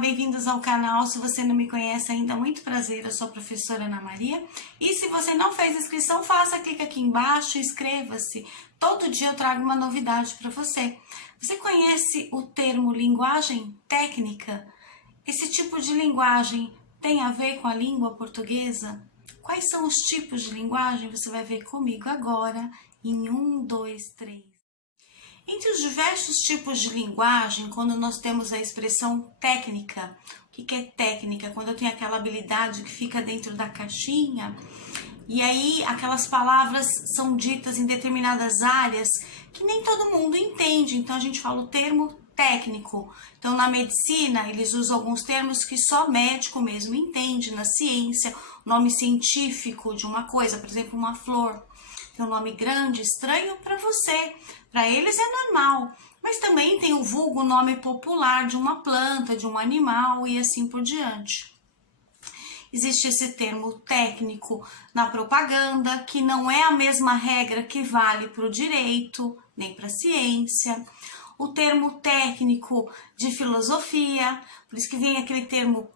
bem-vindos ao canal. Se você não me conhece ainda, muito prazer, eu sou a professora Ana Maria. E se você não fez inscrição, faça, clica aqui embaixo, inscreva-se. Todo dia eu trago uma novidade para você. Você conhece o termo linguagem técnica? Esse tipo de linguagem tem a ver com a língua portuguesa? Quais são os tipos de linguagem? Você vai ver comigo agora em 1, 2, 3. Entre os diversos tipos de linguagem, quando nós temos a expressão técnica, o que é técnica? Quando eu tenho aquela habilidade que fica dentro da caixinha, e aí aquelas palavras são ditas em determinadas áreas que nem todo mundo entende, então a gente fala o termo técnico. Então na medicina eles usam alguns termos que só médico mesmo entende, na ciência, o nome científico de uma coisa, por exemplo, uma flor. Tem um nome grande, estranho para você, para eles é normal, mas também tem o vulgo nome popular de uma planta, de um animal e assim por diante. Existe esse termo técnico na propaganda, que não é a mesma regra que vale para o direito, nem para a ciência. O termo técnico de filosofia, por isso que vem aquele termo,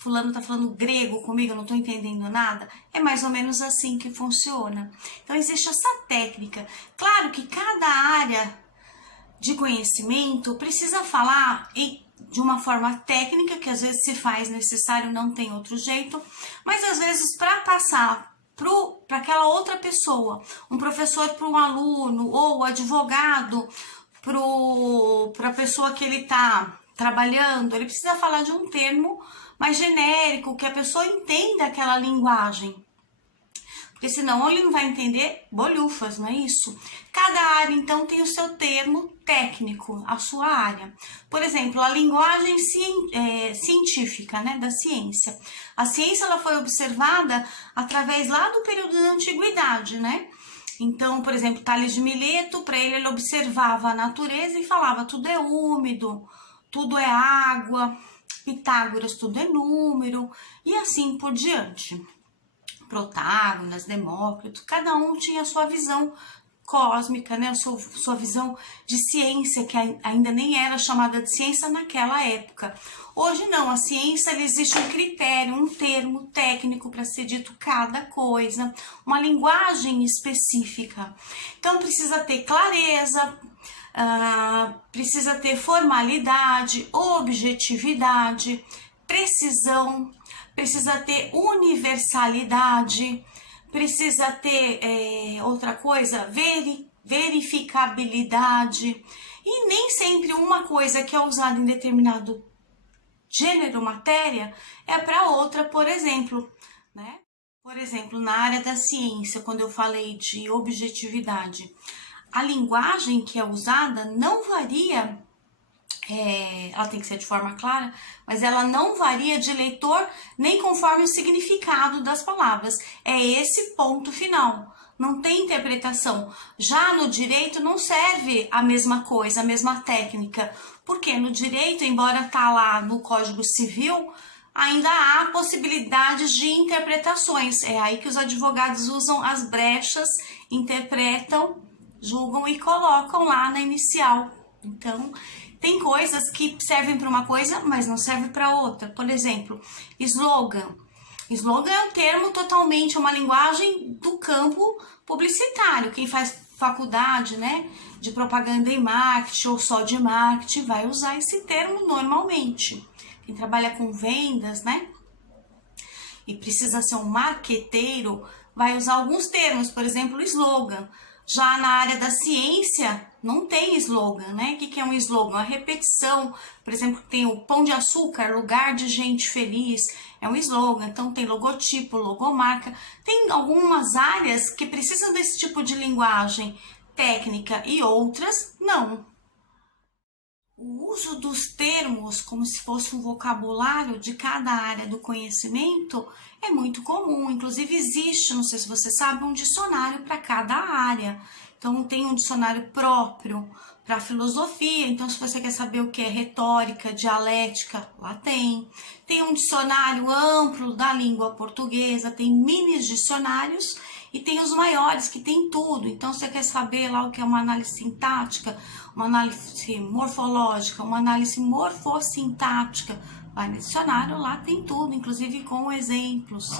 fulano tá falando grego comigo, eu não tô entendendo nada. É mais ou menos assim que funciona. Então existe essa técnica. Claro que cada área de conhecimento precisa falar de uma forma técnica, que às vezes se faz necessário, não tem outro jeito, mas às vezes para passar para aquela outra pessoa, um professor para um aluno, ou advogado para a pessoa que ele está trabalhando, ele precisa falar de um termo mais genérico, que a pessoa entenda aquela linguagem. Porque senão ele não vai entender bolhufas, não é isso? Cada área, então, tem o seu termo técnico, a sua área. Por exemplo, a linguagem científica, né, da ciência. A ciência ela foi observada através lá do período da antiguidade, né? Então, por exemplo, Tales de Mileto, para ele observava a natureza e falava tudo é úmido, tudo é água, Pitágoras tudo é número e assim por diante. Protágoras, Demócrito, cada um tinha a sua visão cósmica, né? Sua visão de ciência, que ainda nem era chamada de ciência naquela época. Hoje não, a ciência existe um critério, um termo técnico para ser dito cada coisa, uma linguagem específica. Então precisa ter clareza, precisa ter formalidade, objetividade, precisão, precisa ter universalidade, precisa ter outra coisa, verificabilidade, e nem sempre uma coisa que é usada em determinado gênero, matéria, é para outra, por exemplo, né? Por exemplo, na área da ciência, quando eu falei de objetividade, a linguagem que é usada não varia, ela tem que ser de forma clara, mas ela não varia de leitor nem conforme o significado das palavras. É esse ponto final. Não tem interpretação. Já no direito não serve a mesma coisa, a mesma técnica. Porque no direito, embora tá lá no Código Civil, ainda há possibilidades de interpretações. É aí que os advogados usam as brechas, interpretam, julgam e colocam lá na inicial. Então, tem coisas que servem para uma coisa, mas não servem para outra. Por exemplo, slogan. Slogan é um termo totalmente, uma linguagem do campo publicitário. Quem faz faculdade, né, de propaganda e marketing ou só de marketing vai usar esse termo normalmente. Quem trabalha com vendas, né, e precisa ser um marqueteiro, vai usar alguns termos, por exemplo, slogan. Já na área da ciência, não tem slogan, né? O que é um slogan? A repetição, por exemplo, tem o Pão de Açúcar, lugar de gente feliz, é um slogan. Então tem logotipo, logomarca. Tem algumas áreas que precisam desse tipo de linguagem técnica e outras não. O uso dos termos como se fosse um vocabulário de cada área do conhecimento é muito comum. Inclusive existe, não sei se você sabe, um dicionário para cada área. Então tem um dicionário próprio para filosofia. Então se você quer saber o que é retórica, dialética, lá tem. Tem um dicionário amplo da língua portuguesa, tem mini dicionários E tem os maiores, que tem tudo. Então, você quer saber lá o que é uma análise sintática, uma análise morfológica, uma análise morfossintática, vai no dicionário, lá tem tudo, inclusive com exemplos.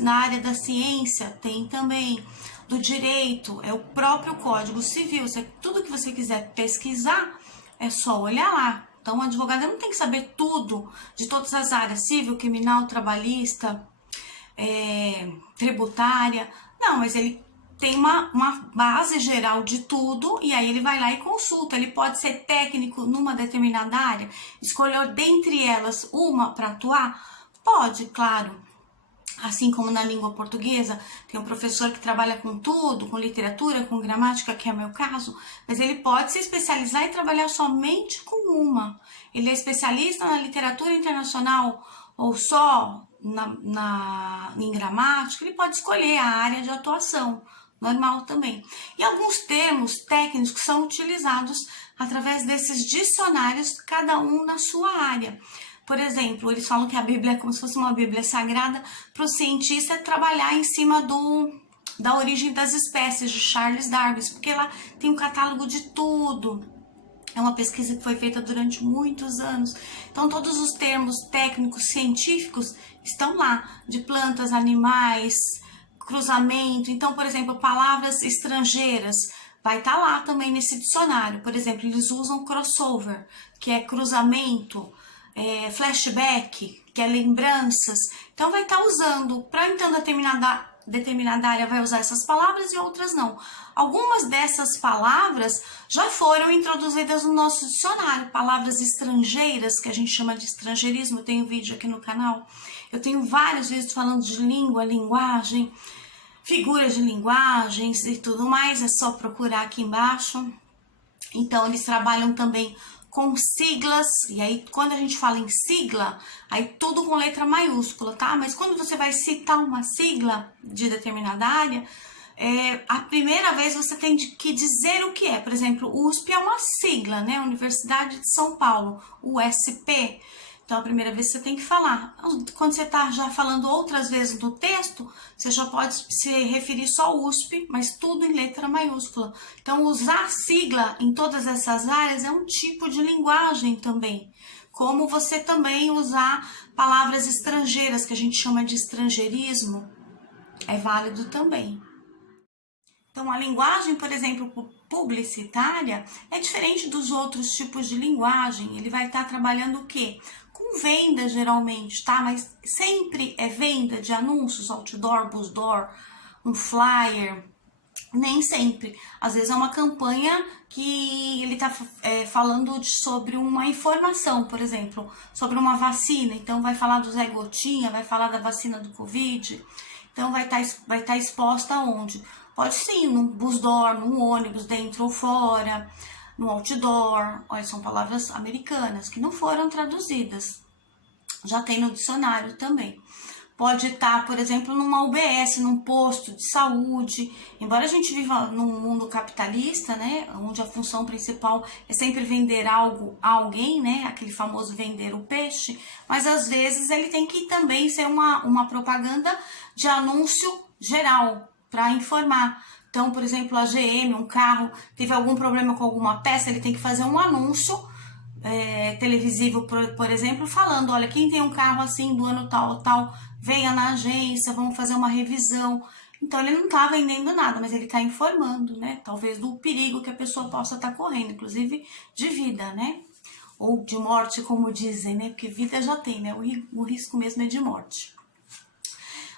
Na área da ciência tem também. Do direito, é o próprio Código Civil. Tudo que você quiser pesquisar, é só olhar lá. Então, o advogado não tem que saber tudo de todas as áreas, civil, criminal, trabalhista, tributária. Não, mas ele tem uma base geral de tudo e aí ele vai lá e consulta. Ele pode ser técnico numa determinada área, escolher dentre elas uma para atuar? Pode, claro. Assim como na língua portuguesa, tem um professor que trabalha com tudo, com literatura, com gramática, que é o meu caso, mas ele pode se especializar e trabalhar somente com uma. Ele é especialista na literatura internacional ou só em gramática, ele pode escolher a área de atuação, normal também. E alguns termos técnicos são utilizados através desses dicionários, cada um na sua área. Por exemplo, eles falam que a Bíblia é como se fosse uma Bíblia sagrada. Para o cientista trabalhar em cima da origem das espécies de Charles Darwin, porque lá tem um catálogo de tudo. É uma pesquisa que foi feita durante muitos anos. Então, todos os termos técnicos científicos estão lá, de plantas, animais, cruzamento. Então, por exemplo, palavras estrangeiras, vai estar lá também nesse dicionário. Por exemplo, eles usam crossover, que é cruzamento, flashback, que é lembranças. Então, vai estar usando, para então determinada área vai usar essas palavras e outras não. Algumas dessas palavras já foram introduzidas no nosso dicionário, palavras estrangeiras, que a gente chama de estrangeirismo. Eu tenho vídeo aqui no canal, eu tenho vários vídeos falando de língua, linguagem, figuras de linguagens e tudo mais, é só procurar aqui embaixo. Então, eles trabalham também com siglas, e aí quando a gente fala em sigla, aí tudo com letra maiúscula, tá? Mas quando você vai citar uma sigla de determinada área, a primeira vez você tem que dizer o que é. Por exemplo, USP é uma sigla, né? Universidade de São Paulo, USP. Então, a primeira vez você tem que falar. Quando você está já falando outras vezes no texto, você já pode se referir só ao USP, mas tudo em letra maiúscula. Então, usar sigla em todas essas áreas é um tipo de linguagem também. Como você também usar palavras estrangeiras, que a gente chama de estrangeirismo, é válido também. Então, a linguagem, por exemplo, publicitária, é diferente dos outros tipos de linguagem. Ele vai estar trabalhando o quê? Com venda, geralmente, tá? Mas sempre é venda de anúncios, outdoor, buzzdoor, um flyer. Nem sempre. Às vezes é uma campanha que ele está falando sobre uma informação, por exemplo, sobre uma vacina. Então, vai falar do Zé Gotinha, vai falar da vacina do Covid. Então, vai estar exposta onde? Pode sim, num busdoor, num ônibus, dentro ou fora, no outdoor. Olha, são palavras americanas que não foram traduzidas. Já tem no dicionário também. Pode estar, por exemplo, numa UBS, num posto de saúde. Embora a gente viva num mundo capitalista, né, onde a função principal é sempre vender algo a alguém, né, aquele famoso vender o peixe, mas às vezes ele tem que também ser uma propaganda de anúncio geral, para informar. Então, por exemplo, a GM, um carro, teve algum problema com alguma peça, ele tem que fazer um anúncio televisivo, por exemplo, falando, olha, quem tem um carro assim do ano tal, tal, venha na agência, vamos fazer uma revisão. Então, ele não está vendendo nada, mas ele está informando, né? Talvez do perigo que a pessoa possa estar correndo, inclusive de vida, né? Ou de morte, como dizem, né? Porque vida já tem, né? O risco mesmo é de morte.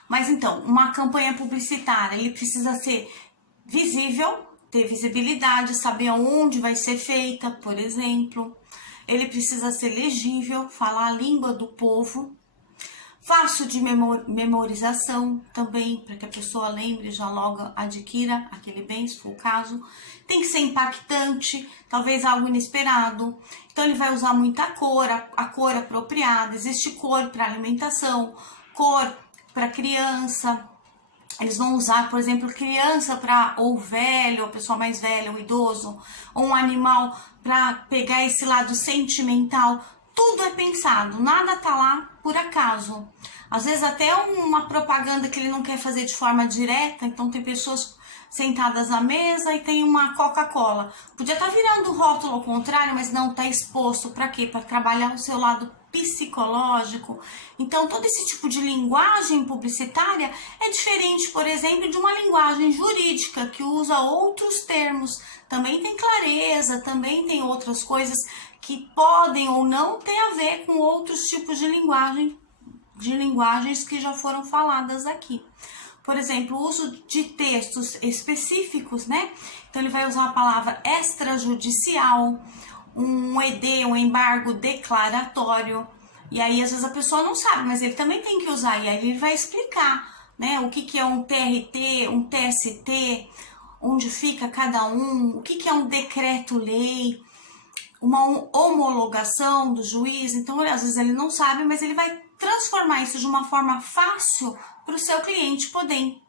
Mas então, uma campanha publicitária, ele precisa ser visível, ter visibilidade, saber aonde vai ser feita, por exemplo. Ele precisa ser legível, falar a língua do povo. Fácil de memorização também, para que a pessoa lembre e já logo adquira aquele bem, se for o caso. Tem que ser impactante, talvez algo inesperado. Então, ele vai usar muita cor, a cor apropriada. Existe cor para alimentação, cor para criança. Eles vão usar, por exemplo, criança para ou velho, a pessoa mais velha, o idoso, ou um animal para pegar esse lado sentimental. tudo é pensado, nada tá lá por acaso. Às vezes até uma propaganda que ele não quer fazer de forma direta, então tem pessoas sentadas à mesa e tem uma Coca-Cola. Podia estar virando o rótulo ao contrário, mas não, tá exposto para quê? Para trabalhar o seu lado psicológico. Então, todo esse tipo de linguagem publicitária é diferente, por exemplo, de uma linguagem jurídica que usa outros termos. Também tem clareza, também tem outras coisas que podem ou não ter a ver com outros tipos de linguagens que já foram faladas aqui. Por exemplo, o uso de textos específicos, né? Então, ele vai usar a palavra extrajudicial, um ED, um embargo declaratório. E aí, às vezes, a pessoa não sabe, mas ele também tem que usar. E aí, ele vai explicar, né? O que é um TRT, um TST, onde fica cada um, o que é um decreto-lei, uma homologação do juiz. Então, às vezes, ele não sabe, mas ele vai transformar isso de uma forma fácil para o seu cliente poder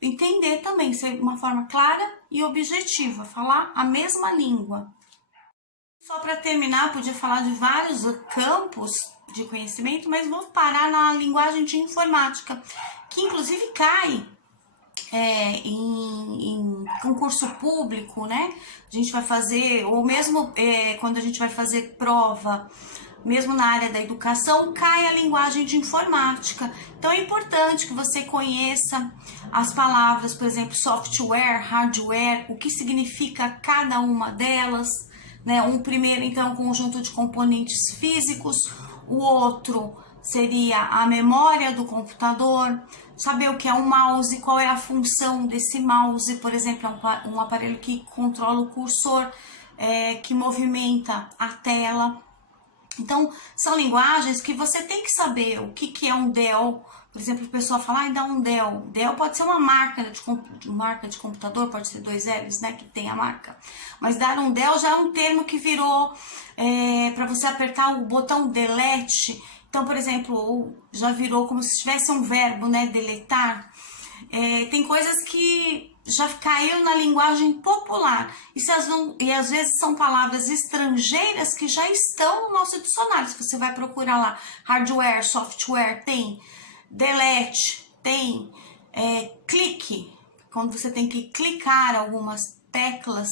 entender também, ser uma forma clara e objetiva, falar a mesma língua. Só para terminar, podia falar de vários campos de conhecimento, mas vou parar na linguagem de informática, que inclusive cai em concurso público, né? A gente vai fazer, ou mesmo quando a gente vai fazer prova, mesmo na área da educação, cai a linguagem de informática. Então é importante que você conheça as palavras, por exemplo, software, hardware, o que significa cada uma delas, né? Um primeiro, então, conjunto de componentes físicos, o outro seria a memória do computador, saber o que é um mouse, qual é a função desse mouse, por exemplo, é um aparelho que controla o cursor, que movimenta a tela. Então, são linguagens que você tem que saber o que é um Dell. Por exemplo, a pessoa fala, dá um Dell. Dell pode ser uma marca de computador, pode ser 2 L's, né, que tem a marca. Mas dar um Dell já é um termo que virou para você apertar o botão delete. Então, por exemplo, já virou como se tivesse um verbo, né, deletar. Tem coisas que já caiu na linguagem popular e às vezes são palavras estrangeiras que já estão no nosso dicionário. Se você vai procurar lá, hardware, software, tem delete, tem clique, quando você tem que clicar algumas teclas,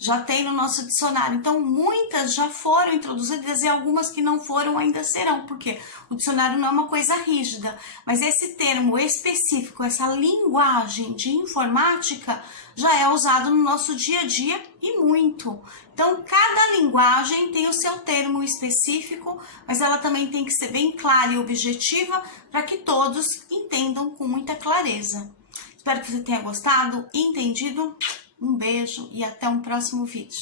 já tem no nosso dicionário. Então, muitas já foram introduzidas e algumas que não foram ainda serão, porque o dicionário não é uma coisa rígida, mas esse termo específico, essa linguagem de informática, já é usado no nosso dia a dia e muito. Então, cada linguagem tem o seu termo específico, mas ela também tem que ser bem clara e objetiva para que todos entendam com muita clareza. Espero que você tenha gostado, entendido. Um beijo e até um próximo vídeo.